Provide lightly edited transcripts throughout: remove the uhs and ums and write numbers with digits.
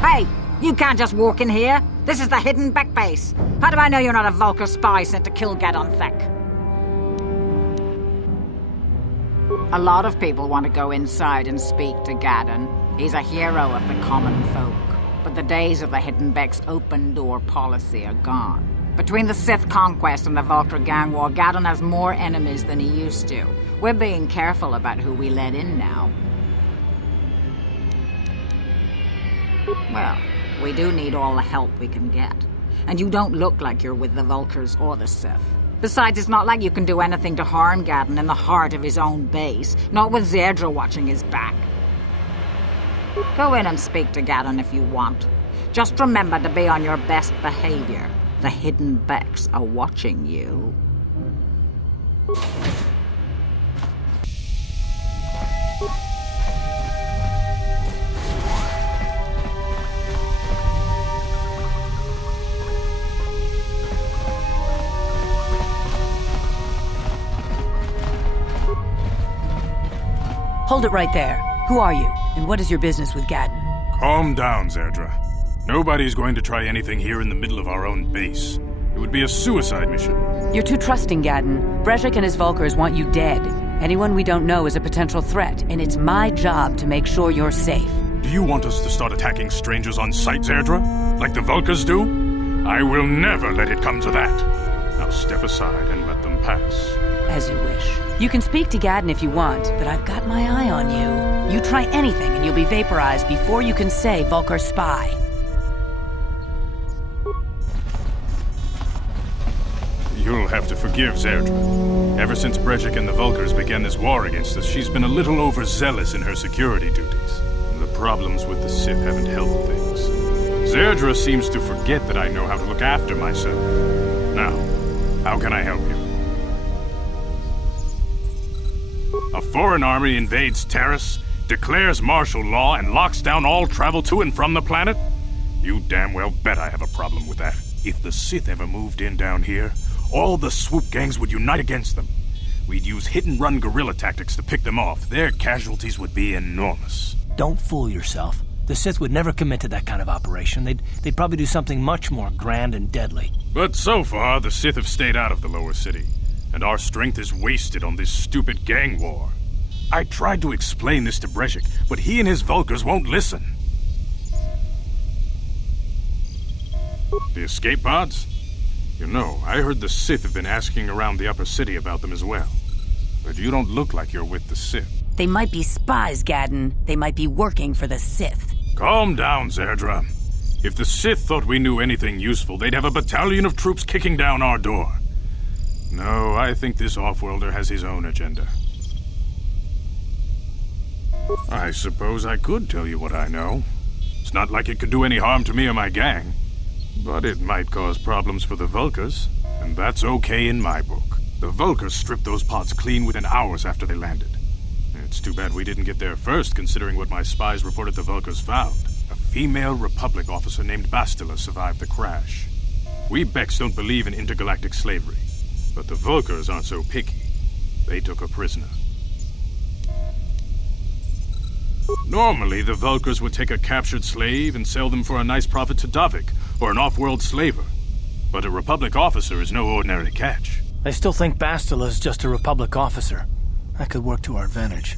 Hey, you can't just walk in here. This is the hidden back base. How do I know you're not a Vulkar spy sent to kill Gadon Thek? A lot of people want to go inside and speak to Gadon. He's a hero of the common folk. But the days of the Hidden Beck's open-door policy are gone. Between the Sith conquest and the Vulkar gang war, Gadon has more enemies than he used to. We're being careful about who we let in now. Well, we do need all the help we can get. And you don't look like you're with the Vulkars or the Sith. Besides, it's not like you can do anything to harm Gadon in the heart of his own base, not with Zerdra watching his back. Go in and speak to Gadon if you want. Just remember to be on your best behavior. The Hidden Becks are watching you. Hold it right there. Who are you, and what is your business with Gadon? Calm down, Zerdra. Nobody's going to try anything here in the middle of our own base. It would be a suicide mission. You're too trusting, Gadon. Brezhik and his Vulkars want you dead. Anyone we don't know is a potential threat, and it's my job to make sure you're safe. Do you want us to start attacking strangers on sight, Zerdra? Like the Vulkars do? I will never let it come to that. Now step aside and let them pass. As you wish. You can speak to Gadon if you want, but I've got my eye on you. You try anything and you'll be vaporized before you can say Vulkar spy. You'll have to forgive Zerdra. Ever since Brezhik and the Vulkars began this war against us, she's been a little overzealous in her security duties. The problems with the Sith haven't helped things. Zerdra seems to forget that I know how to look after myself. Now, how can I help you? A foreign army invades Terrace, declares martial law, and locks down all travel to and from the planet? You damn well bet I have a problem with that. If the Sith ever moved in down here, all the swoop gangs would unite against them. We'd use hit-and-run guerrilla tactics to pick them off. Their casualties would be enormous. Don't fool yourself. The Sith would never commit to that kind of operation. They'd probably do something much more grand and deadly. But so far, the Sith have stayed out of the lower city, and our strength is wasted on this stupid gang war. I tried to explain this to Brezhik, but he and his Vulkars won't listen. The escape pods? You know, I heard the Sith have been asking around the upper city about them as well. But you don't look like you're with the Sith. They might be spies, Gadon. They might be working for the Sith. Calm down, Zerdra. If the Sith thought we knew anything useful, they'd have a battalion of troops kicking down our door. No, I think this off-worlder has his own agenda. I suppose I could tell you what I know. It's not like it could do any harm to me or my gang. But it might cause problems for the Vulkars, and that's okay in my book. The Vulkars stripped those pods clean within hours after they landed. It's too bad we didn't get there first, considering what my spies reported the Vulkars found. A female Republic officer named Bastila survived the crash. We Becks don't believe in intergalactic slavery, but the Vulkars aren't so picky. They took her prisoner. Normally, the Vulkars would take a captured slave and sell them for a nice profit to Davik, or an off-world slaver. But a Republic officer is no ordinary catch. I still think Bastila is just a Republic officer. That could work to our advantage.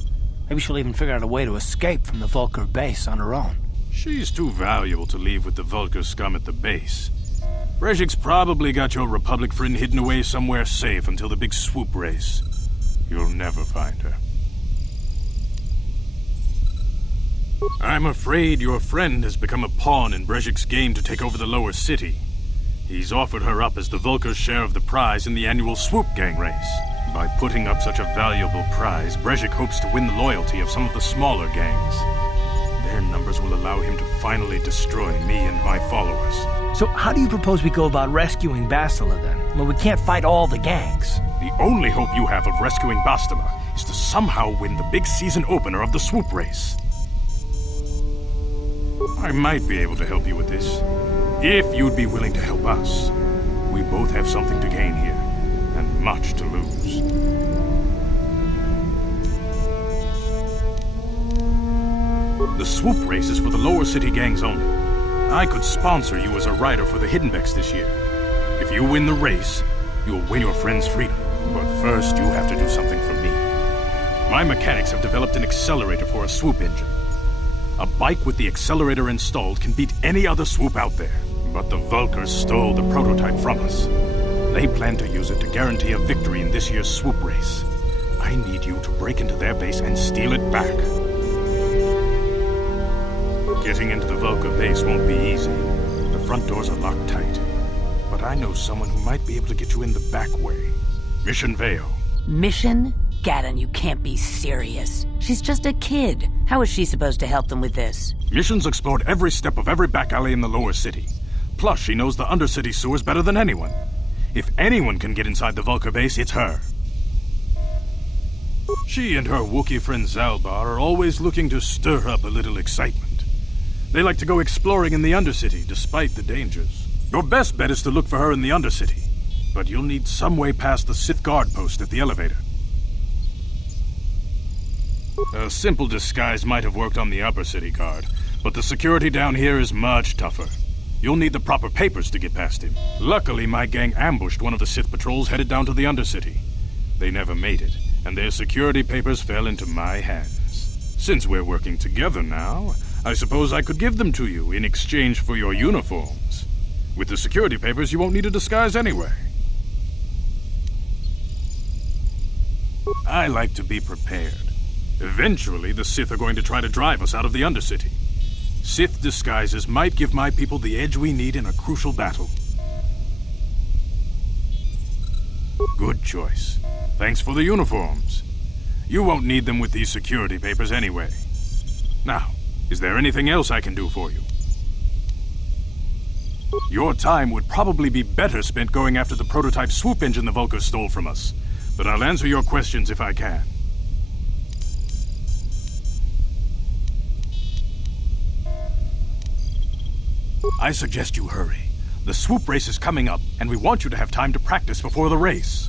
Maybe she'll even figure out a way to escape from the Vulkar base on her own. She's too valuable to leave with the Vulkar scum at the base. Brezhik's probably got your Republic friend hidden away somewhere safe until the big swoop race. You'll never find her. I'm afraid your friend has become a pawn in Brezhik's game to take over the lower city. He's offered her up as the Vulkar's share of the prize in the annual swoop gang race. By putting up such a valuable prize, Brezhik hopes to win the loyalty of some of the smaller gangs. Their numbers will allow him to finally destroy me and my followers. So how do you propose we go about rescuing Bastila then? Well, we can't fight all the gangs. The only hope you have of rescuing Bastila is to somehow win the big season opener of the swoop race. I might be able to help you with this, if you'd be willing to help us. We both have something to gain here, and much to lose. The swoop race is for the lower city gangs only. I could sponsor you as a rider for the Hiddenbecks this year. If you win the race, you'll win your friend's freedom. But first, you have to do something for me. My mechanics have developed an accelerator for a swoop engine. A bike with the accelerator installed can beat any other swoop out there. But the Vulkars stole the prototype from us. They plan to use it to guarantee a victory in this year's swoop race. I need you to break into their base and steal it back. Getting into the Vulkar base won't be easy. The front doors are locked tight. But I know someone who might be able to get you in the back way. Mission Veo. Mission? Gaddon, you can't be serious. She's just a kid. How is she supposed to help them with this? Mission's explored every step of every back alley in the lower city. Plus, she knows the undercity sewers better than anyone. If anyone can get inside the Vulkar base, it's her. She and her Wookiee friend Zalbar are always looking to stir up a little excitement. They like to go exploring in the undercity, despite the dangers. Your best bet is to look for her in the undercity. But you'll need some way past the Sith guard post at the elevator. A simple disguise might have worked on the upper city guard, but the security down here is much tougher. You'll need the proper papers to get past him. Luckily, my gang ambushed one of the Sith patrols headed down to the undercity. They never made it, and their security papers fell into my hands. Since we're working together now, I suppose I could give them to you in exchange for your uniforms. With the security papers, you won't need a disguise anyway. I like to be prepared. Eventually, the Sith are going to try to drive us out of the Undercity. Sith disguises might give my people the edge we need in a crucial battle. Good choice. Thanks for the uniforms. You won't need them with these security papers anyway. Now, is there anything else I can do for you? Your time would probably be better spent going after the prototype swoop engine the Vulkars stole from us. But I'll answer your questions if I can. I suggest you hurry. The swoop race is coming up, and we want you to have time to practice before the race.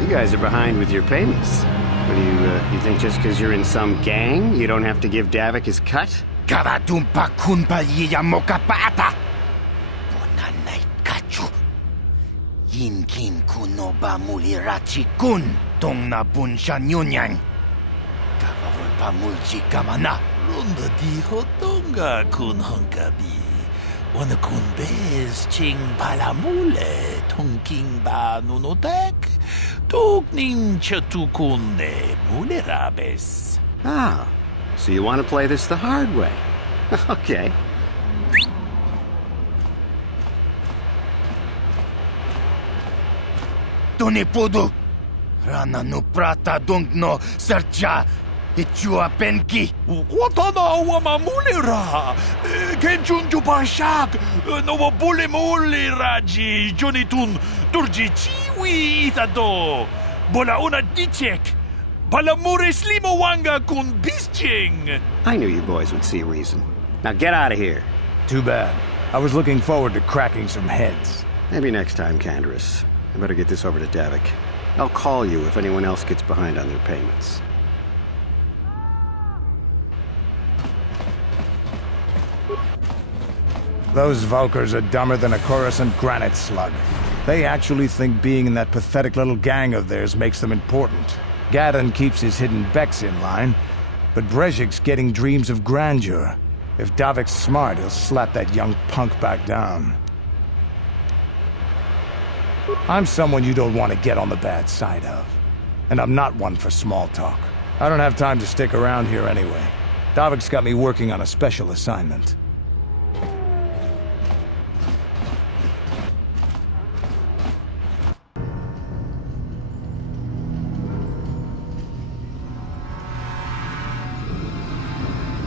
You guys are behind with your payments. What do you think just because you're in some gang, you don't have to give Davik his cut? Kavatumpa kunpa yiyamokapaata. Bonanay kachu. Yinkin kunoba mulirachi kun. Tong na bunsha nyunyan. Kavavulpa mulchi kamana. Runda dijo tonga kun honkabi. Wana kun bez ching balamule. Tongking ba nunotek. Tugnin chatukunde mulerabes. Ah, so you want to play this the hard way. Okay. Tunipudu. Rana no prata dungno sercha. Ichua penki. Watana wamamulira. Kenchunju pashak. No bulimuli raji. Jonitun turji chiwi itado. Bola una dichek. Balamure slimo wanga kun bisching. I knew you boys would see reason. Now get out of here. Too bad. I was looking forward to cracking some heads. Maybe next time, Canderous. I better get this over to Davik. I'll call you if anyone else gets behind on their payments. Those Vulkars are dumber than a Coruscant granite slug. They actually think being in that pathetic little gang of theirs makes them important. Gadon keeps his hidden Becks in line, but Brezhik's getting dreams of grandeur. If Davik's smart, he'll slap that young punk back down. I'm someone you don't want to get on the bad side of. And I'm not one for small talk. I don't have time to stick around here anyway. Davik's got me working on a special assignment.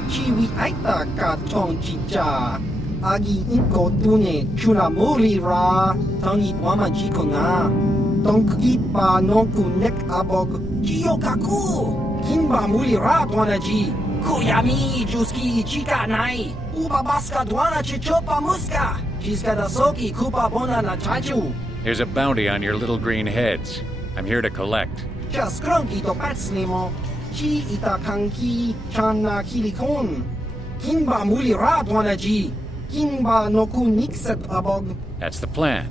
Chiwi aita ka tong chicha. Agi inko tune chuna muri ra. Tangi wama jiko na. Tonk ipa nonku nek abog. Jiyo kaku. Kinba muri ra dwana ji. Kuyami juski chika nai. Uba baska dwana chichopa muska. Jiska da soki kupa bona na chachu. There's a bounty on your little green heads. I'm here to collect. Just grunky to patslimo. Chi ita kanki chana kilikon. Kinba muli ra dwana ji. Kinba noku nikset abog. That's the plan.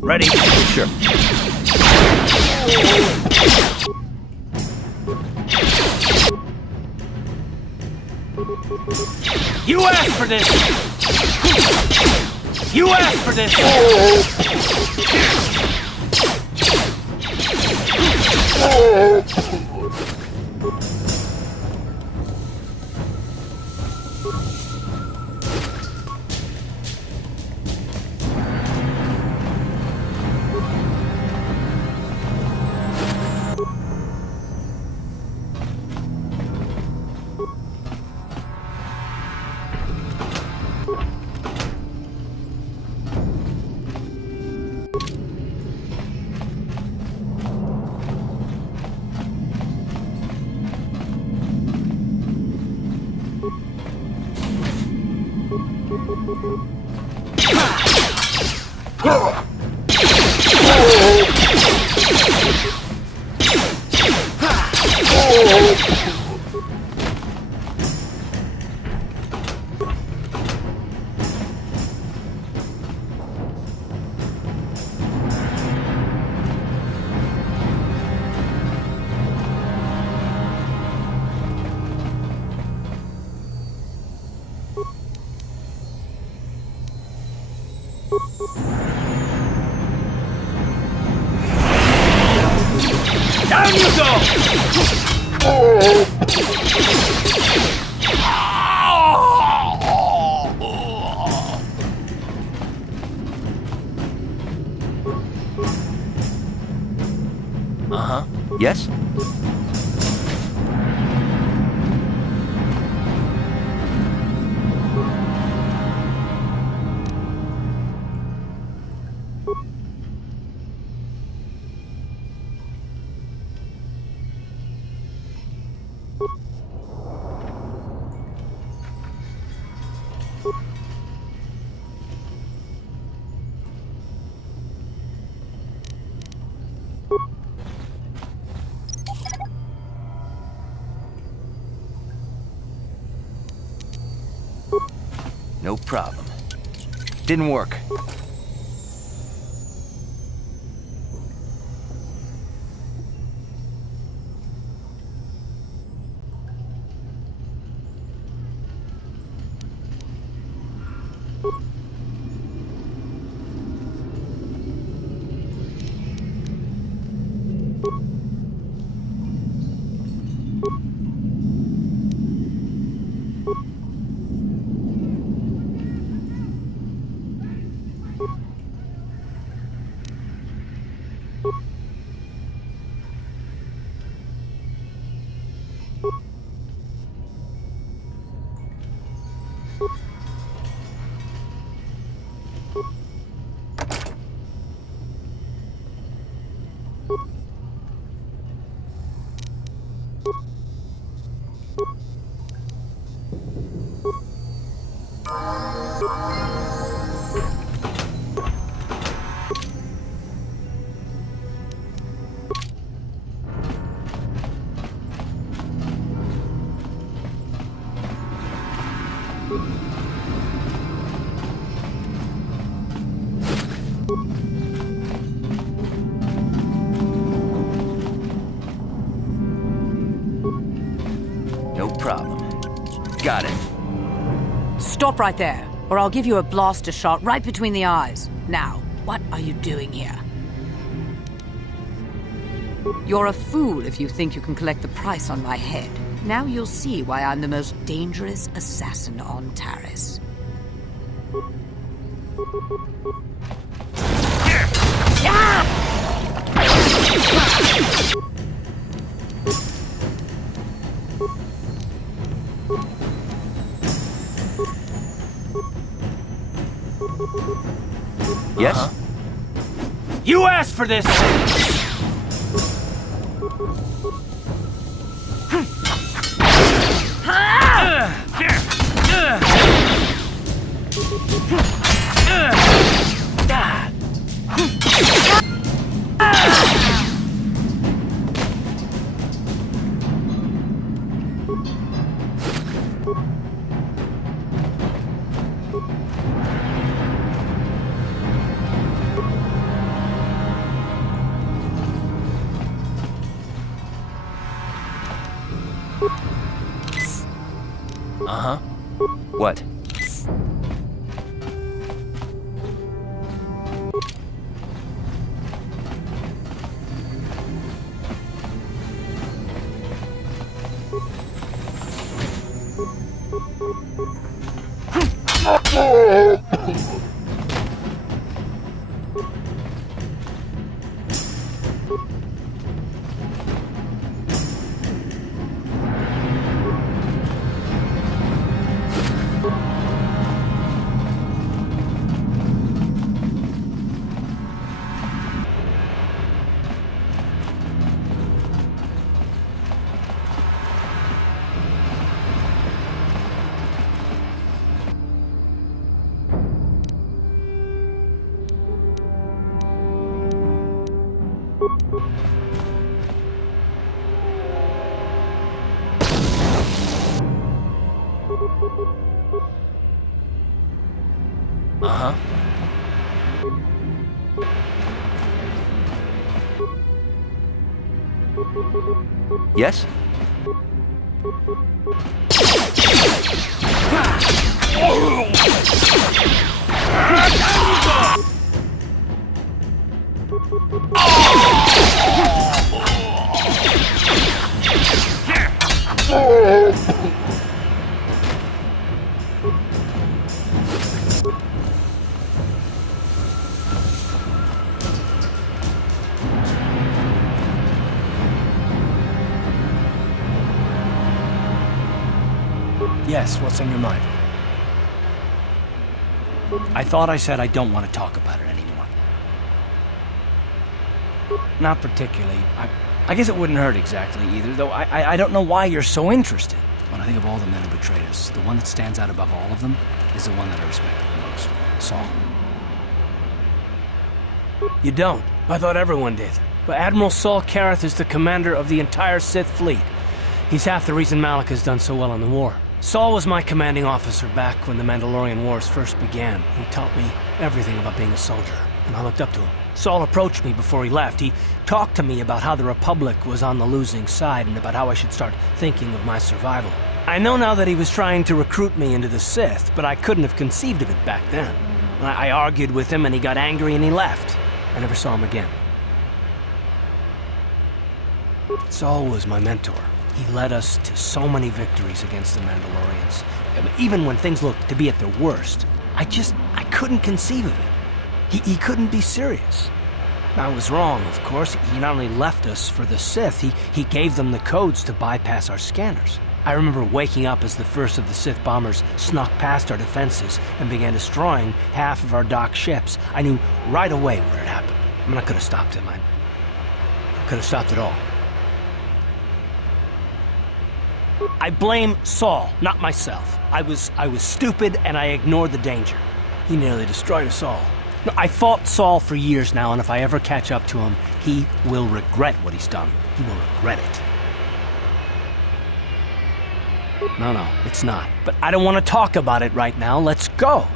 Ready? Sure. You asked for this! You asked for this! Uh-huh. Yes? No problem. Didn't work. No problem. Got it. Stop right there, or I'll give you a blaster shot right between the eyes. Now, what are you doing here? You're a fool if you think you can collect the price on my head. Now you'll see why I'm the most dangerous assassin on Taris. Yes? You asked for this! Uh-huh. What? Uh-huh. Yes? Yes, what's on your mind? I thought I said I don't want to talk about it anymore. Not particularly. I guess it wouldn't hurt exactly either, though I don't know why you're so interested. When I think of all the men who betrayed us, the one that stands out above all of them is the one that I respected the most, Saul. You don't? I thought everyone did. But Admiral Saul Kareth is the commander of the entire Sith fleet. He's half the reason Malak has done so well in the war. Saul was my commanding officer back when the Mandalorian Wars first began. He taught me everything about being a soldier, and I looked up to him. Saul approached me before he left. He talked to me about how the Republic was on the losing side and about how I should start thinking of my survival. I know now that he was trying to recruit me into the Sith, but I couldn't have conceived of it back then. I argued with him and he got angry and he left. I never saw him again. Saul was my mentor. He led us to so many victories against the Mandalorians. Even when things looked to be at their worst, I couldn't conceive of it. He couldn't be serious. I was wrong, of course. He not only left us for the Sith, he gave them the codes to bypass our scanners. I remember waking up as the first of the Sith bombers snuck past our defenses and began destroying half of our docked ships. I knew right away where it happened. I mean, I could have stopped him. I could have stopped it all. I blame Saul, not myself. I was stupid and I ignored the danger. He nearly destroyed us all. No, I fought Saul for years now, and if I ever catch up to him, he will regret what he's done. He will regret it. No, it's not. But I don't want to talk about it right now. Let's go.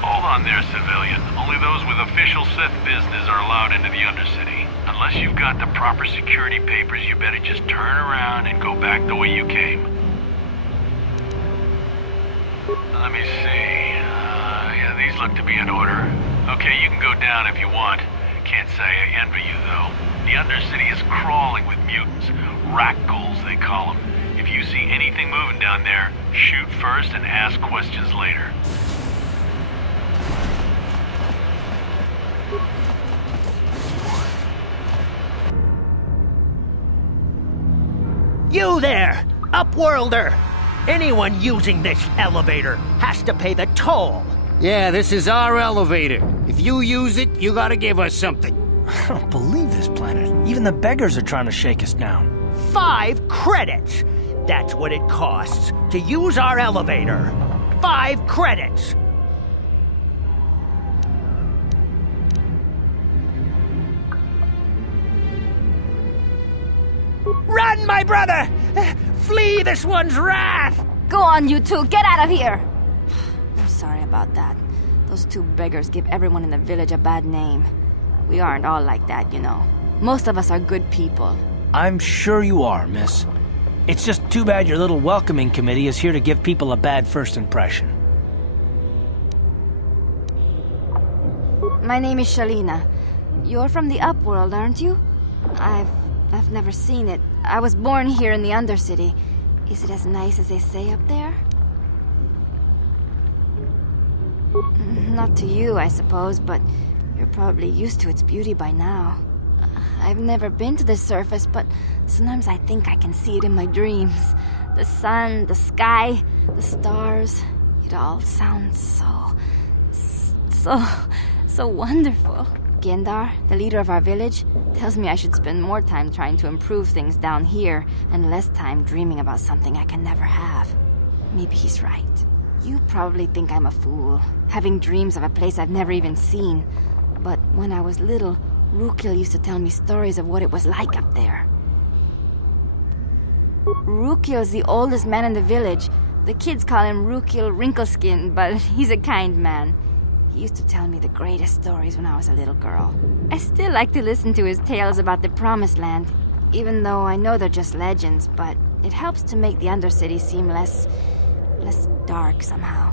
Hold on there, civilian. Only those with official Sith business are allowed into the Undercity. Unless you've got the proper security papers, you better just turn around and go back the way you came. Let me see. Yeah, these look to be in order. Okay, you can go down if you want. Can't say I envy you, though. The Undercity is crawling with mutants. Rakghouls, they call them. If you see anything moving down there, shoot first and ask questions later. You there, Upworlder! Anyone using this elevator has to pay the toll. Yeah, this is our elevator. If you use it, you gotta give us something. I don't believe this planet. Even the beggars are trying to shake us down. 5 credits! That's what it costs to use our elevator. 5 credits! Run, my brother! Flee this one's wrath! Go on, you two, get out of here! I'm sorry about that. Those 2 beggars give everyone in the village a bad name. We aren't all like that, you know. Most of us are good people. I'm sure you are, miss. It's just too bad your little welcoming committee is here to give people a bad first impression. My name is Shalina. You're from the Upworld, aren't you? I've never seen it. I was born here in the Undercity. Is it as nice as they say up there? Not to you, I suppose, but you're probably used to its beauty by now. I've never been to the surface, but sometimes I think I can see it in my dreams. The sun, the sky, the stars. It all sounds so wonderful. Gendar, the leader of our village, tells me I should spend more time trying to improve things down here and less time dreaming about something I can never have. Maybe he's right. You probably think I'm a fool, having dreams of a place I've never even seen. But when I was little, Rukil used to tell me stories of what it was like up there. Rukil's the oldest man in the village. The kids call him Rukil Wrinkleskin, but he's a kind man. He used to tell me the greatest stories when I was a little girl. I still like to listen to his tales about the Promised Land, even though I know they're just legends, but it helps to make the Undercity seem less dark somehow.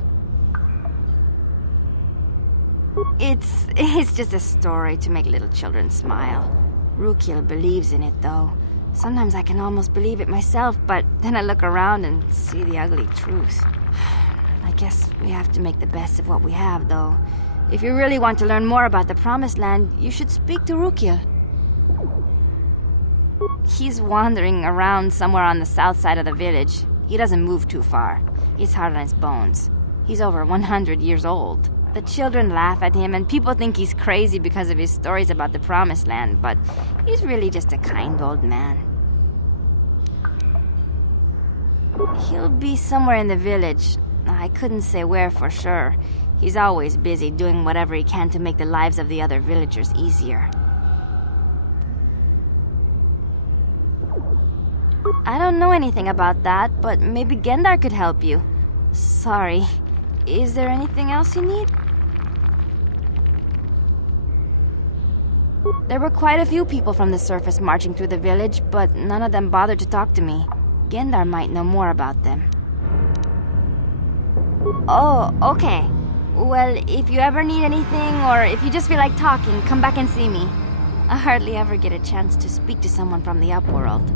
It's just a story to make little children smile. Rukil believes in it, though. Sometimes I can almost believe it myself, but then I look around and see the ugly truth. I guess we have to make the best of what we have, though. If you really want to learn more about the Promised Land, you should speak to Rukil. He's wandering around somewhere on the south side of the village. He doesn't move too far. He's hard on his bones. He's over 100 years old. The children laugh at him, and people think he's crazy because of his stories about the Promised Land, but he's really just a kind old man. He'll be somewhere in the village. I couldn't say where for sure. He's always busy doing whatever he can to make the lives of the other villagers easier. I don't know anything about that, but maybe Gendar could help you. Sorry. Is there anything else you need? There were quite a few people from the surface marching through the village, but none of them bothered to talk to me. Gendar might know more about them. Oh, okay. Well, if you ever need anything, or if you just feel like talking, come back and see me. I hardly ever get a chance to speak to someone from the Upworld.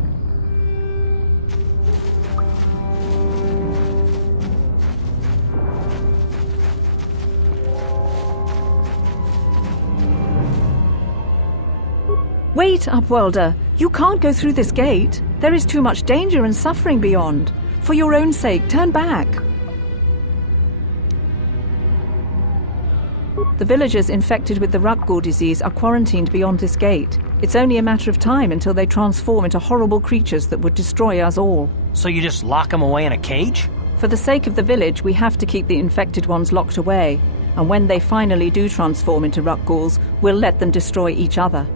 Wait, Upworlder. You can't go through this gate. There is too much danger and suffering beyond. For your own sake, turn back. The villagers infected with the Rukgul disease are quarantined beyond this gate. It's only a matter of time until they transform into horrible creatures that would destroy us all. So you just lock them away in a cage? For the sake of the village, we have to keep the infected ones locked away. And when they finally do transform into Rukguls, we'll let them destroy each other.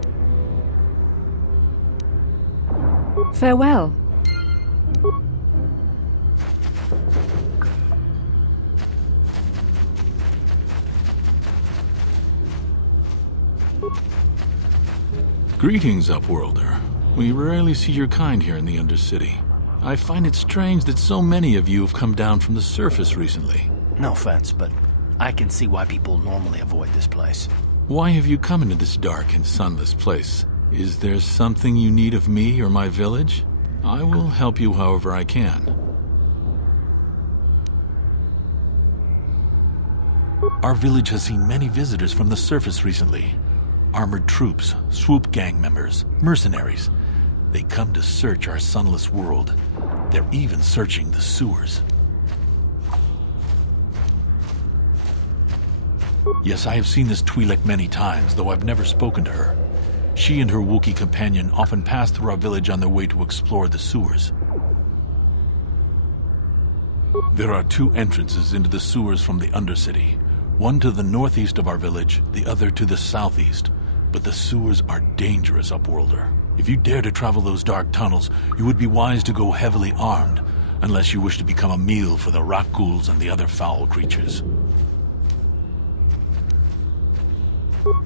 Farewell. Greetings, Upworlder. We rarely see your kind here in the Undercity. I find it strange that so many of you have come down from the surface recently. No offense, but I can see why people normally avoid this place. Why have you come into this dark and sunless place? Is there something you need of me or my village? I will help you however I can. Our village has seen many visitors from the surface recently. Armored troops, swoop gang members, mercenaries. They come to search our sunless world. They're even searching the sewers. Yes, I have seen this Twi'lek many times, though I've never spoken to her. She and her Wookiee companion often pass through our village on their way to explore the sewers. There are two entrances into the sewers from the Undercity. One to the northeast of our village, the other to the southeast. But the sewers are dangerous, Upworlder. If you dare to travel those dark tunnels, you would be wise to go heavily armed, unless you wish to become a meal for the Rukguls and the other foul creatures.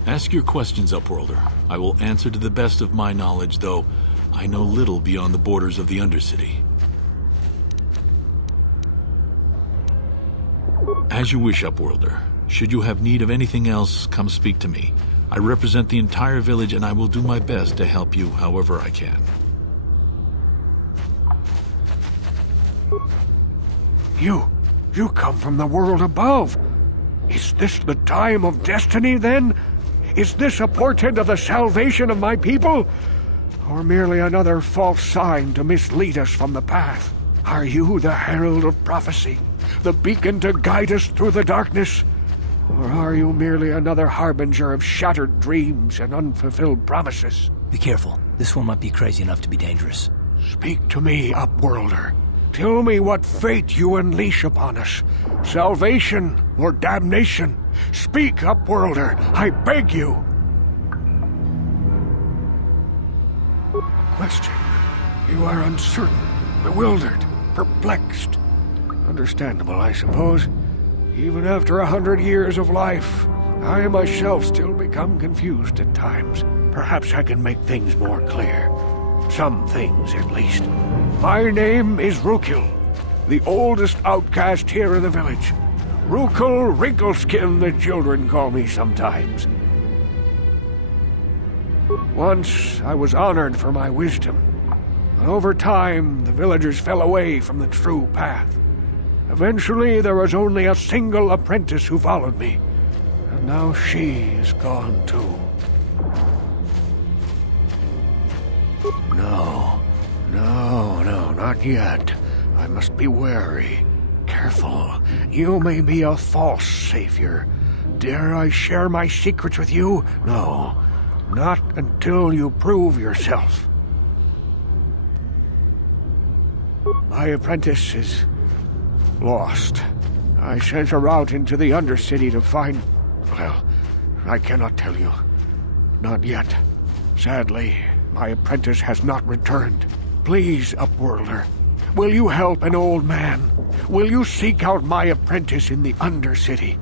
Ask your questions, Upworlder. I will answer to the best of my knowledge, though I know little beyond the borders of the Undercity. As you wish, Upworlder. Should you have need of anything else, come speak to me. I represent the entire village, and I will do my best to help you however I can. You come from the world above. Is this the time of destiny, then? Is this a portent of the salvation of my people? Or merely another false sign to mislead us from the path? Are you the herald of prophecy, the beacon to guide us through the darkness? Or are you merely another harbinger of shattered dreams and unfulfilled promises? Be careful. This one might be crazy enough to be dangerous. Speak to me, Upworlder. Tell me what fate you unleash upon us. Salvation or damnation? Speak, Upworlder, I beg you. A question. You are uncertain, bewildered, perplexed. Understandable, I suppose. Even after 100 years of life, I myself still become confused at times. Perhaps I can make things more clear. Some things, at least. My name is Rukil, the oldest outcast here in the village. Rukel Wrinkleskin, the children call me sometimes. Once I was honored for my wisdom, but over time the villagers fell away from the true path. Eventually there was only a single apprentice who followed me, and now she is gone too. No, not yet. I must be wary. Careful. You may be a false savior. Dare I share my secrets with you? No, not until you prove yourself. My apprentice is lost. I sent her out into the Undercity to find... Well, I cannot tell you. Not yet. Sadly, my apprentice has not returned. Please, Upworlder, will you help an old man? Will you seek out my apprentice in the Undercity?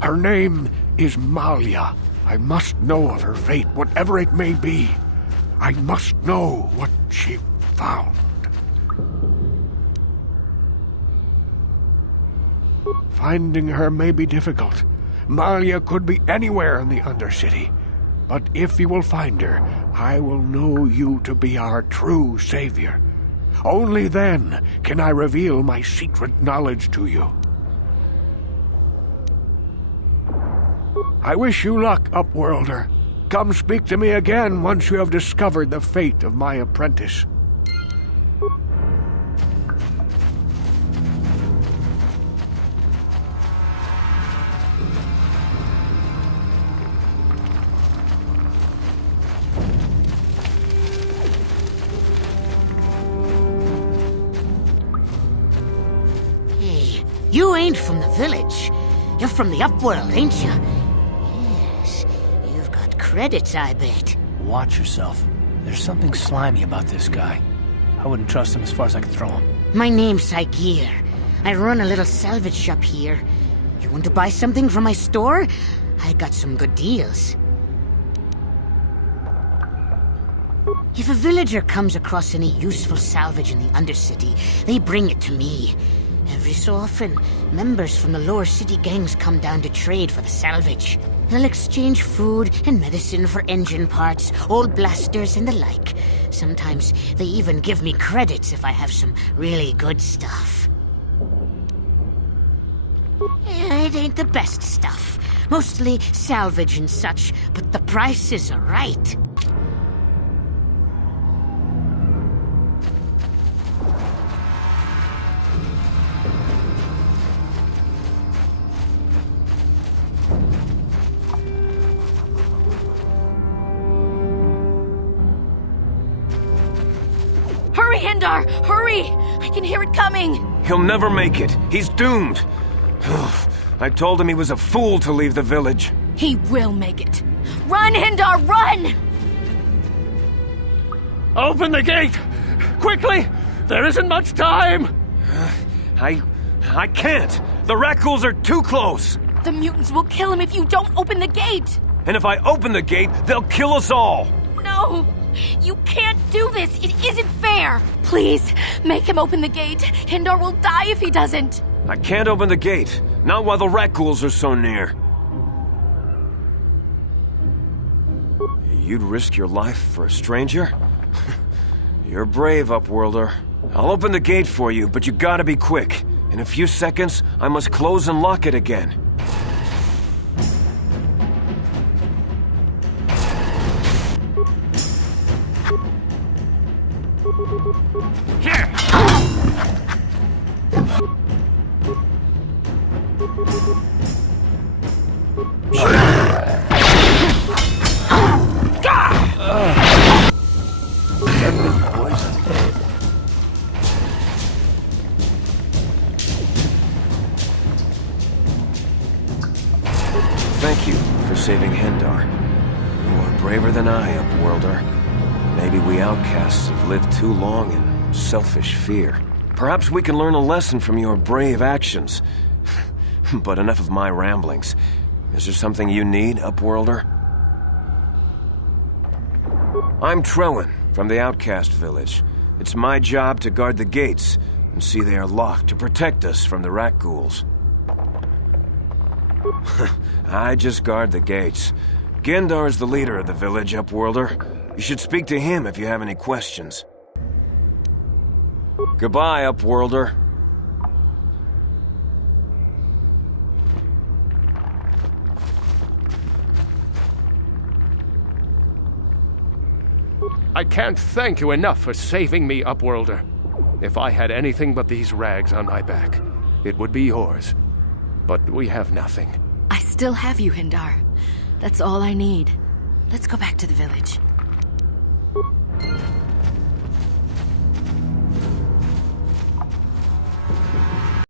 Her name is Malia. I must know of her fate, whatever it may be. I must know what she found. Finding her may be difficult. Malia could be anywhere in the Undercity. But if you will find her, I will know you to be our true savior. Only then can I reveal my secret knowledge to you. I wish you luck, Upworlder. Come speak to me again once you have discovered the fate of my apprentice. You ain't from the village. You're from the Upworld, ain't you? Yes. You've got credits, I bet. Watch yourself. There's something slimy about this guy. I wouldn't trust him as far as I could throw him. My name's Saigir. I run a little salvage shop here. You want to buy something from my store? I got some good deals. If a villager comes across any useful salvage in the Undercity, they bring it to me. Every so often, members from the lower city gangs come down to trade for the salvage. They'll exchange food and medicine for engine parts, old blasters and the like. Sometimes they even give me credits if I have some really good stuff. It ain't the best stuff. Mostly salvage and such, but the prices are right. Hurry, Hindar! Hurry! I can hear it coming! He'll never make it. He's doomed. I told him he was a fool to leave the village. He will make it. Run, Hindar, run! Open the gate! Quickly! There isn't much time! I can't! The Rakghouls are too close! The mutants will kill him if you don't open the gate! And if I open the gate, they'll kill us all! No! You can't do this! It isn't fair! Please, make him open the gate. Hindar will die if he doesn't. I can't open the gate. Not while the Rakghouls are so near. You'd risk your life for a stranger? You're brave, Upworlder. I'll open the gate for you, but you gotta be quick. In a few seconds, I must close and lock it again. Thank you for saving Hindar. You are braver than I, Upworlder. Maybe we outcasts have lived too long in selfish fear. Perhaps we can learn a lesson from your brave actions. But enough of my ramblings. Is there something you need, Upworlder? I'm Trellin, from the Outcast Village. It's my job to guard the gates and see they are locked to protect us from the Rakghouls. I just guard the gates. Gendar's the leader of the village, Upworlder. You should speak to him if you have any questions. Goodbye, Upworlder. I can't thank you enough for saving me, Upworlder. If I had anything but these rags on my back, it would be yours. But we have nothing. I still have you, Hindar. That's all I need. Let's go back to the village.